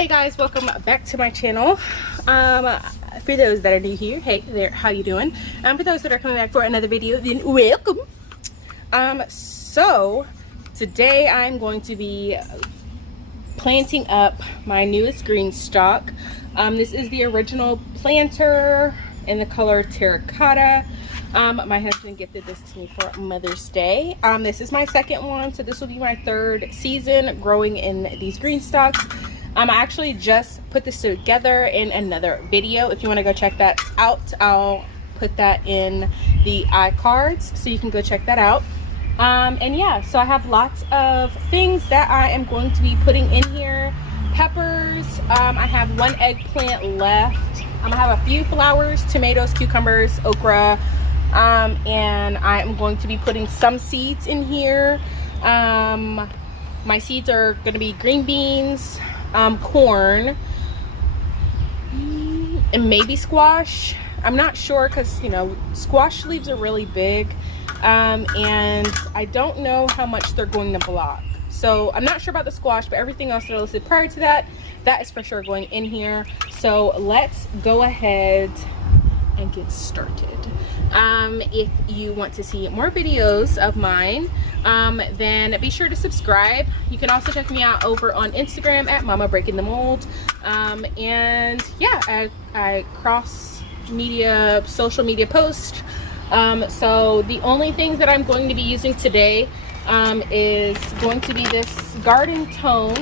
Hey guys, welcome back to my channel. For those that are new here, hey there, how you doing? For those that are coming back for another video, then welcome. So today I'm going to be planting up my newest Greenstalk. This is the original planter in the color terracotta. My husband gifted this to me for Mother's Day. This is my second one, so this will be my third season growing in these Greenstalks. I actually just put this together in another video. If you want to go check that out, I'll put that in the iCards so you can go check that out. And yeah, so I have lots of things that I am going to be putting in here. Peppers, I have one eggplant left. I have a few flowers, tomatoes, cucumbers, okra, and I am going to be putting some seeds in here. My seeds are going to be green beans, corn, and maybe squash. I'm not sure because, you know, squash leaves are really big, and I don't know how much they're going to block. So I'm not sure about the squash, but everything else that I listed prior to that, that is for sure going in here. So let's go ahead and get started. If you want to see more videos of mine, then be sure to subscribe. You can also check me out over on Instagram at Mama Breaking the Mold. And yeah, I cross media, social media post. So the only things that I'm going to be using today is going to be this garden tone.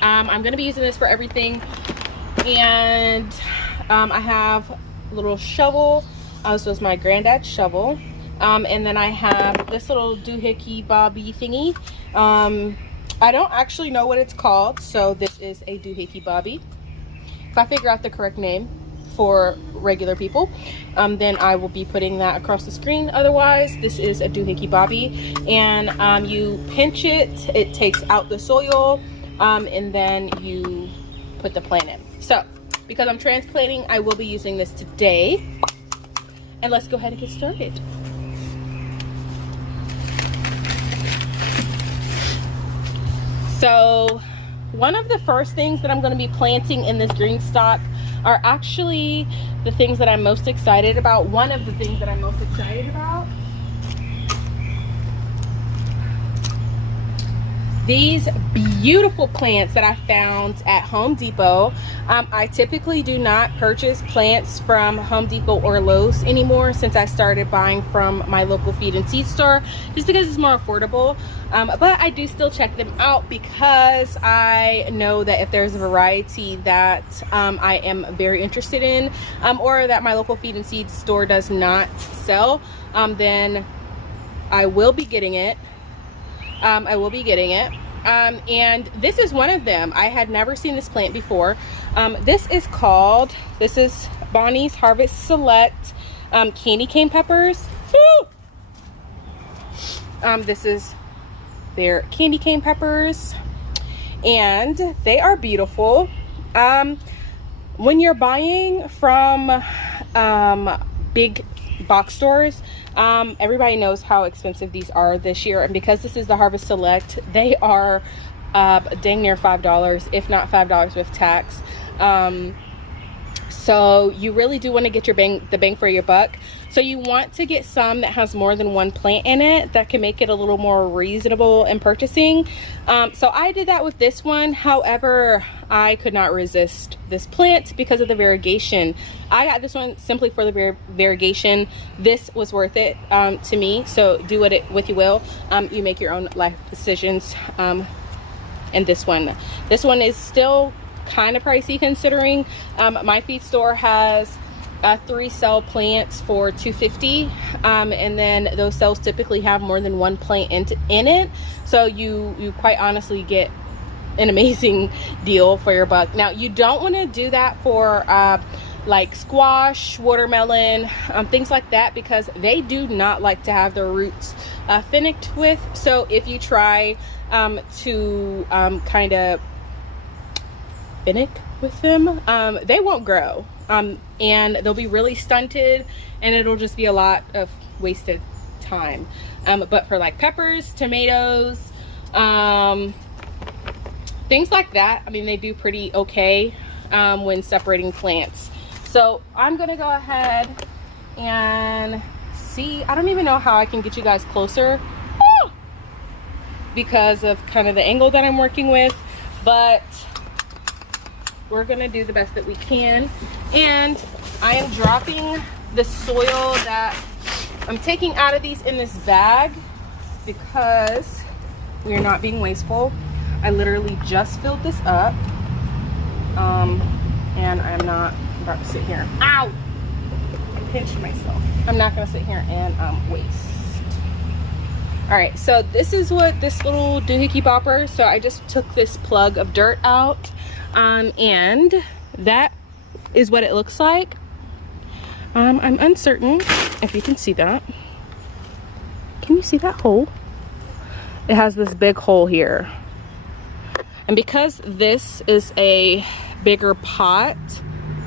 I'm going to be using this for everything. And I have a little shovel. This was my granddad's shovel. And then I have this little doohickey bobby thingy. I don't actually know what it's called, so this is a doohickey bobby. If I figure out the correct name for regular people, then I will be putting that across the screen. Otherwise, this is a doohickey bobby, and you pinch it, it takes out the soil, and then you put the plant in. So because I'm transplanting, I will be using this today. And let's go ahead and get started. So one of the first things that I'm going to be planting in this Greenstalk are actually the things that I'm most excited about. One of the things that I'm most excited about. These beautiful plants that I found at Home Depot. I typically do not purchase plants from Home Depot or Lowe's anymore since I started buying from my local feed and seed store, just because it's more affordable. But I do still check them out because I know that if there's a variety that I am very interested in, or that my local feed and seed store does not sell, then I will be getting it. And this is one of them. I had never seen this plant before. This is Bonnie's Harvest Select candy cane peppers. Woo! This is their candy cane peppers, and they are beautiful. When you're buying from big box stores, everybody knows how expensive these are this year, and because this is the Harvest Select, they are dang near $5, if not $5 with tax. So you really do want to get the bang for your buck. So you want to get some that has more than one plant in it, that can make it a little more reasonable in purchasing. So I did that with this one. However, I could not resist this plant because of the variegation. I got this one simply for the variegation. This was worth it to me. So do what you will. You make your own life decisions. And this one is still kind of pricey considering my feed store has 3 cell plants for $2.50, and then those cells typically have more than one plant in it, so you quite honestly get an amazing deal for your buck. Now you don't want to do that for like squash, watermelon, things like that, because they do not like to have their roots finicked with. So if you try to kind of finick with them, they won't grow, and they'll be really stunted, and it'll just be a lot of wasted time. But for like peppers, tomatoes, things like that. I mean, they do pretty okay when separating plants. So I'm gonna go ahead and see. I don't even know how I can get you guys closer because of kind of the angle that I'm working with, but we're gonna do the best that we can. And I am dropping the soil that I'm taking out of these in this bag because we are not being wasteful. I literally just filled this up, and I'm not about to sit here. Ow! I pinched myself. I'm not gonna sit here and waste. All right, so this is what this little doohickey bopper. So I just took this plug of dirt out, and that is what it looks like. I'm uncertain if you can see that. Can you see that hole? It has this big hole here. And because this is a bigger pot,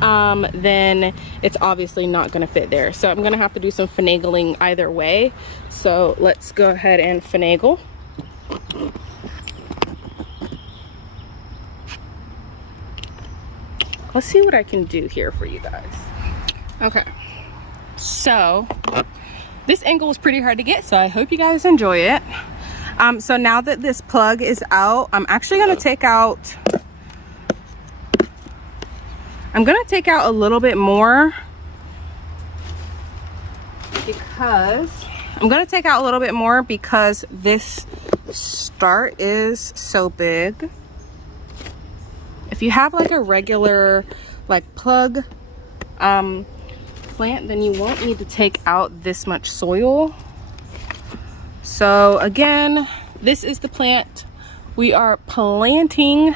then it's obviously not gonna fit there. So I'm gonna have to do some finagling either way. So let's go ahead and finagle. Let's see what I can do here for you guys. Okay, so this angle was pretty hard to get, so I hope you guys enjoy it. So now that this plug is out, I'm actually gonna take out, a little bit more because this start is so big. If you have like a regular like plug plant, then you won't need to take out this much soil. So again, this is the plant we are planting.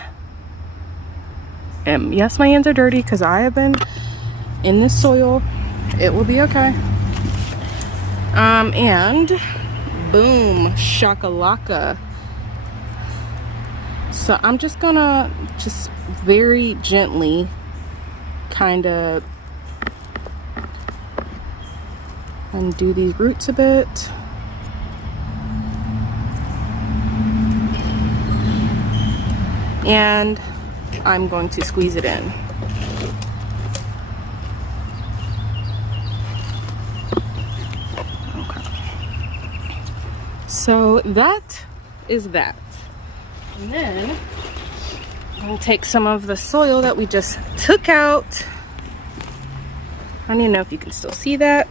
Yes, my hands are dirty because I have been in this soil. It will be okay. And boom, shakalaka. So I'm just gonna very gently kind of undo these roots a bit. And I'm going to squeeze it in. Okay. So that is that. And then we'll take some of the soil that we just took out. I don't even know if you can still see that,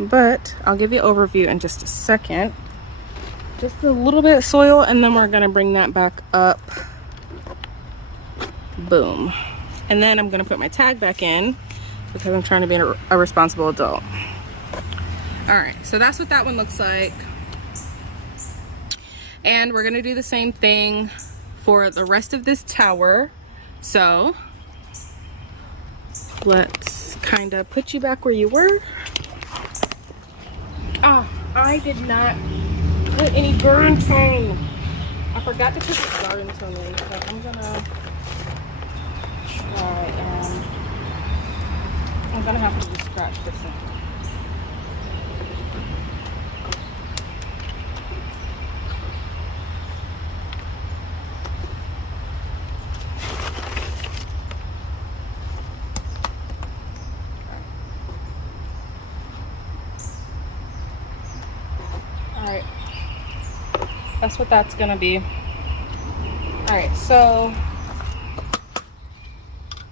but I'll give you an overview in just a second. Just a little bit of soil, and then we're gonna bring that back up. Boom. And then I'm gonna put my tag back in because I'm trying to be a responsible adult. All right, so that's what that one looks like. And we're gonna do the same thing for the rest of this tower. So let's kind of put you back where you were. Ah, I did not put any garden tone. I forgot to put the garden tone in, so I'm gonna try and I'm gonna have to just scratch this in. Alright. That's what that's gonna be. Alright, so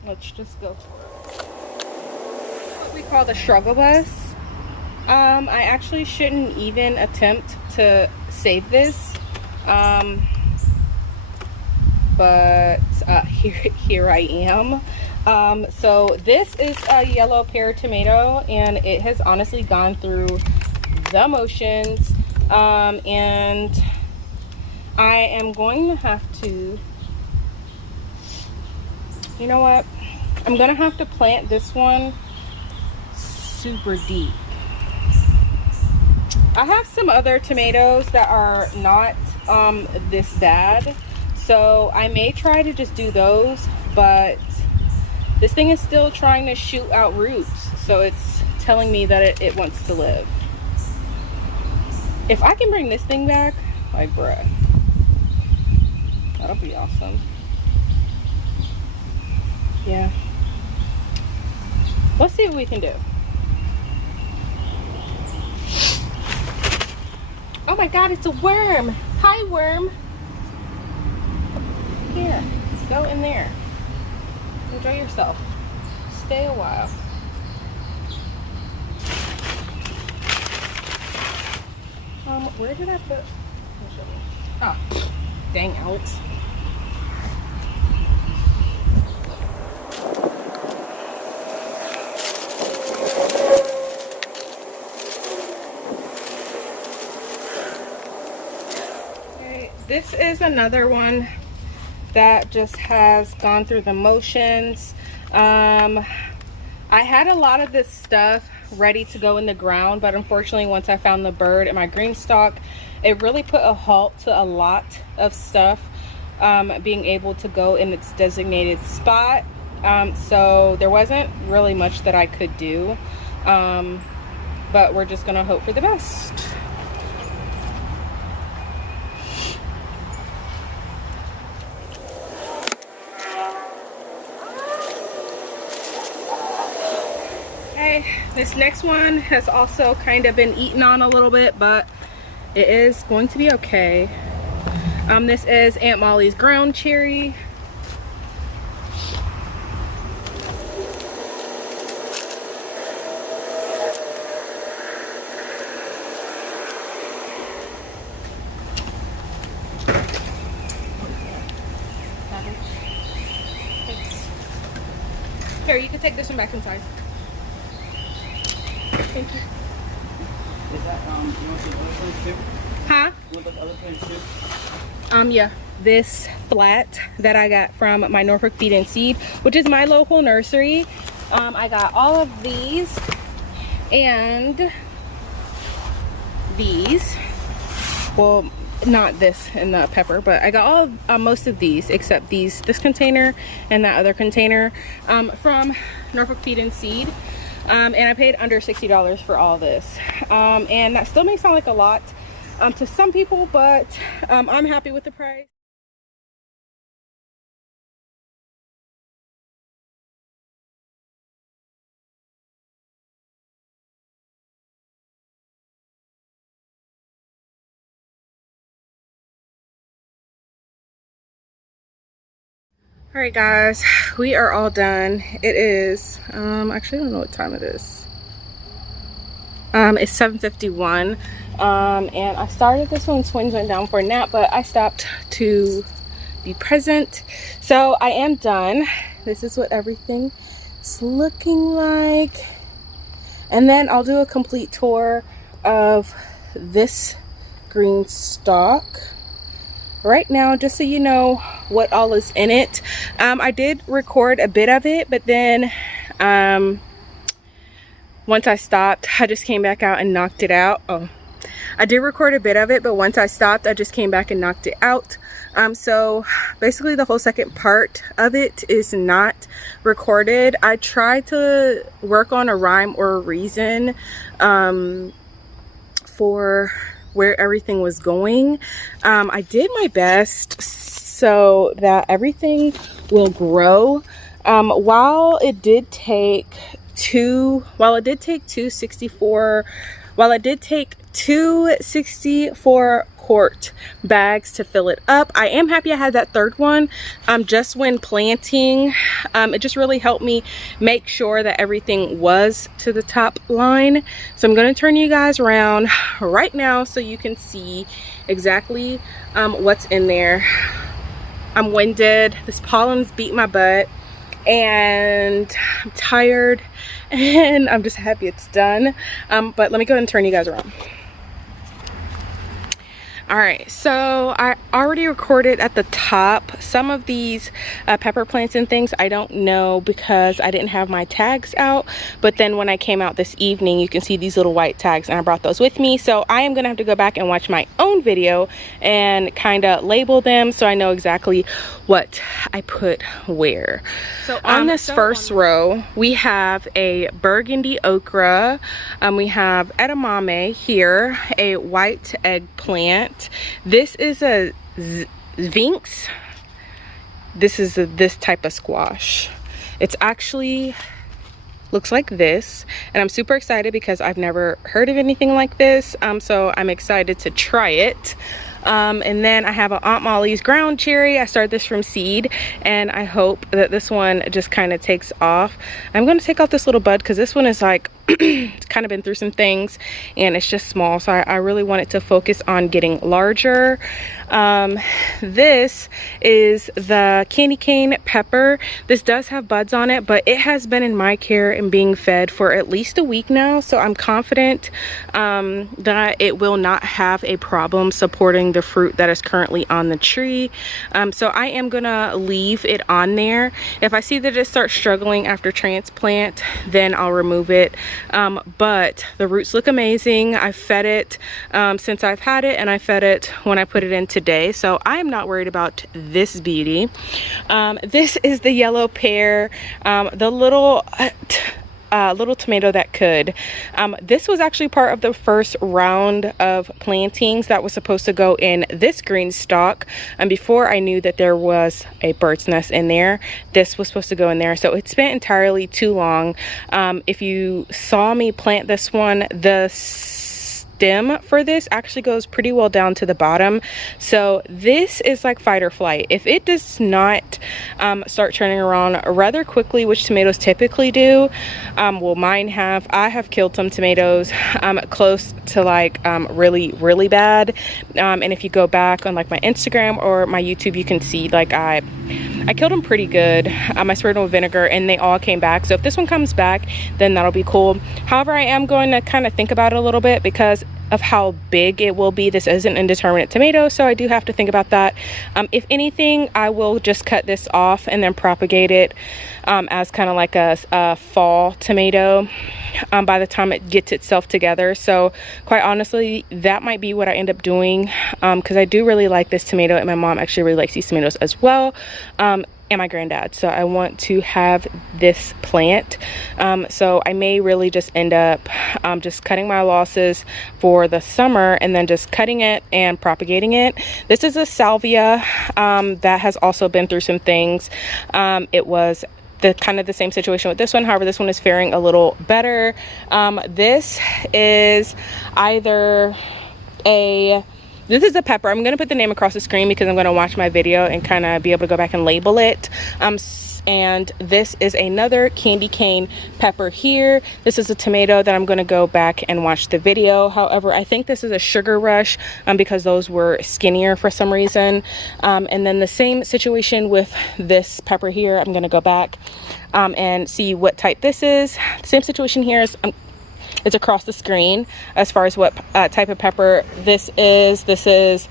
let's just go for it. What we call the struggle bus. I actually shouldn't even attempt to save this. But here I am. So this is a yellow pear tomato, and it has honestly gone through the motions. And I am going to have to, you know what? I'm going to have to plant this one super deep. I have some other tomatoes that are not this bad, so I may try to just do those, but this thing is still trying to shoot out roots, so it's telling me that it wants to live. If I can bring this thing back, like bruh, That'll be awesome. Yeah. Let's see what we can do. Oh my God, it's a worm. Hi, worm. Here, go in there. Enjoy yourself. Stay a while. Where did I put? Oh, dang, Alex. Okay, this is another one that just has gone through the motions. I had a lot of this stuff ready to go in the ground, but unfortunately once I found the bird in my Greenstalk, it really put a halt to a lot of stuff being able to go in its designated spot. So there wasn't really much that I could do, but we're just gonna hope for the best. This next one has also kind of been eaten on a little bit, but it is going to be okay. This is Aunt Molly's ground cherry. Here, you can take this one back inside. Thank you. Is that, you want the other plants too? Huh? You want the other plants too? Yeah. This flat that I got from my Norfolk Feed and Seed, which is my local nursery. I got all of these and these. Well, not this and the pepper, but I got all of, most of these except this container and that other container from Norfolk Feed and Seed. And I paid under $60 for all this, and that still may sound like a lot to some people, but I'm happy with the price. All right, guys, we are all done. It is actually I don't know what time it is. It's 7:51, and I started this when twins went down for a nap, but I stopped to be present. So I am done. This is what everything is looking like, and then I'll do a complete tour of this Greenstalk right now, just so you know what all is in it. I did record a bit of it, but then once I stopped, I just came back out and knocked it out. Oh, I did record a bit of it, but once I stopped, I just came back and knocked it out. So basically the whole second part of it is not recorded. I tried to work on a rhyme or a reason for where everything was going. I did my best so that everything will grow. While it did take two 64 quart bags to fill it up. I am happy I had that third one. Just when planting, it just really helped me make sure that everything was to the top line. So I'm going to turn you guys around right now so you can see exactly what's in there. I'm winded. This pollen's beat my butt, and I'm tired, and I'm just happy it's done. But let me go ahead and turn you guys around. All right, so I already recorded at the top. Some of these pepper plants and things I don't know because I didn't have my tags out, but then when I came out this evening, you can see these little white tags, and I brought those with me. So I am gonna have to go back and watch my own video and kind of label them so I know exactly what I put where. So on this first row, we have a burgundy okra, we have edamame here, a white eggplant. This is a Vinx this is this type of squash. It's actually looks like this, and I'm super excited because I've never heard of anything like this, so I'm excited to try it. And then I have an Aunt Molly's ground cherry. I started this from seed, and I hope that this one just kind of takes off. I'm going to take out this little bud because this one is like it's kind of been through some things and it's just small, so I really want it to focus on getting larger. This is the candy cane pepper. This does have buds on it, but it has been in my care and being fed for at least a week now, so I'm confident that it will not have a problem supporting the fruit that is currently on the tree. So I am gonna leave it on there. If I see that it starts struggling after transplant, then I'll remove it. But the roots look amazing. I fed it since I've had it, and I fed it when I put it in today, so I am not worried about this beauty. This is the yellow pear, the little tomato that could. This was actually part of the first round of plantings that was supposed to go in this green stalk, and before I knew that there was a bird's nest in there, this was supposed to go in there. So it's been entirely too long. If you saw me plant this one, the stem for this actually goes pretty well down to the bottom, so this is like fight or flight. If it does not start turning around rather quickly, which tomatoes typically do, well, mine have. I have killed some tomatoes close to like really bad, and if you go back on like my Instagram or my YouTube, you can see like I killed them pretty good. I sprayed them with vinegar and they all came back. So if this one comes back, then that'll be cool. However, I am going to kind of think about it a little bit because of how big it will be. This is an indeterminate tomato, so I do have to think about that. If anything, I will just cut this off and then propagate it as kind of like a fall tomato by the time it gets itself together. So quite honestly, that might be what I end up doing, because I do really like this tomato, and my mom actually really likes these tomatoes as well, and my granddad. So I want to have this plant, so I may really just end up just cutting my losses for the summer and then just cutting it and propagating it. This is a salvia that has also been through some things. It was kind of the same situation with this one. However, this one is faring a little better. This is either this is a pepper. I'm going to put the name across the screen because I'm going to watch my video and kind of be able to go back and label it. And this is another candy cane pepper here. This is a tomato that I'm going to go back and watch the video. However, I think this is a sugar rush because those were skinnier for some reason. And then the same situation with this pepper here. I'm going to go back and see what type this is. Same situation here is it's across the screen as far as what type of pepper this is. This is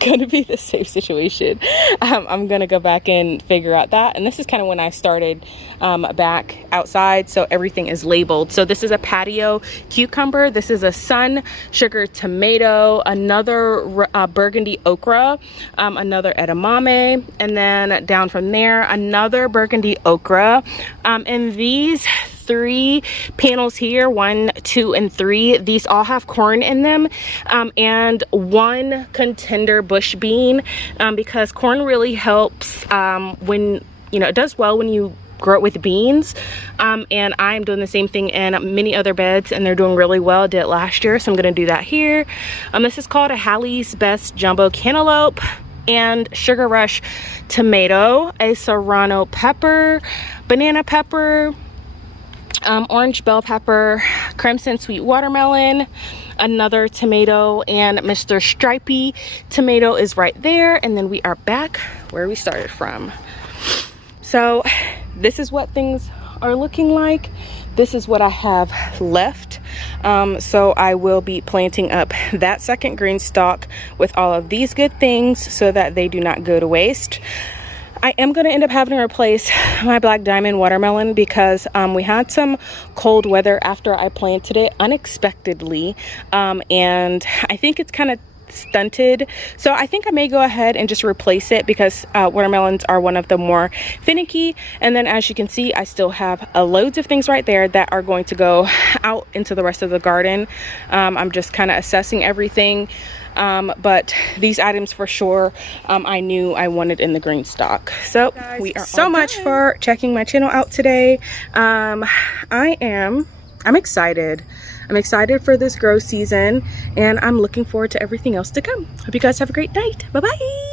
going to be the same situation. I'm going to go back and figure out that. And this is kind of when I started back outside, so everything is labeled. So this is a patio cucumber. This is a sun sugar tomato, another burgundy okra, another edamame, and then down from there, another burgundy okra. And these 3 panels here, 1, 2, and 3, these all have corn in them, and 1 contender bush bean, because corn really helps when, you know, it does well when you grow it with beans, and I'm doing the same thing in many other beds, and they're doing really well. I did it last year, so I'm going to do that here. This is called a Hallie's Best Jumbo Cantaloupe and Sugar Rush tomato, a serrano pepper, banana pepper, orange bell pepper, crimson sweet watermelon, another tomato, and Mr. Stripey tomato is right there. And then we are back where we started from. So this is what things are looking like. This is what I have left. So I will be planting up that second green stalk with all of these good things so that they do not go to waste. I am going to end up having to replace my black diamond watermelon because we had some cold weather after I planted it unexpectedly, and I think it's kind of stunted. So I think I may go ahead and just replace it because watermelons are one of the more finicky. And then as you can see, I still have loads of things right there that are going to go out into the rest of the garden. I'm just kind of assessing everything. But these items for sure, I knew I wanted in the Greenstalk. So guys, we are so much for checking my channel out today. I'm excited. I'm excited for this grow season, and I'm looking forward to everything else to come. Hope you guys have a great night. Bye-bye.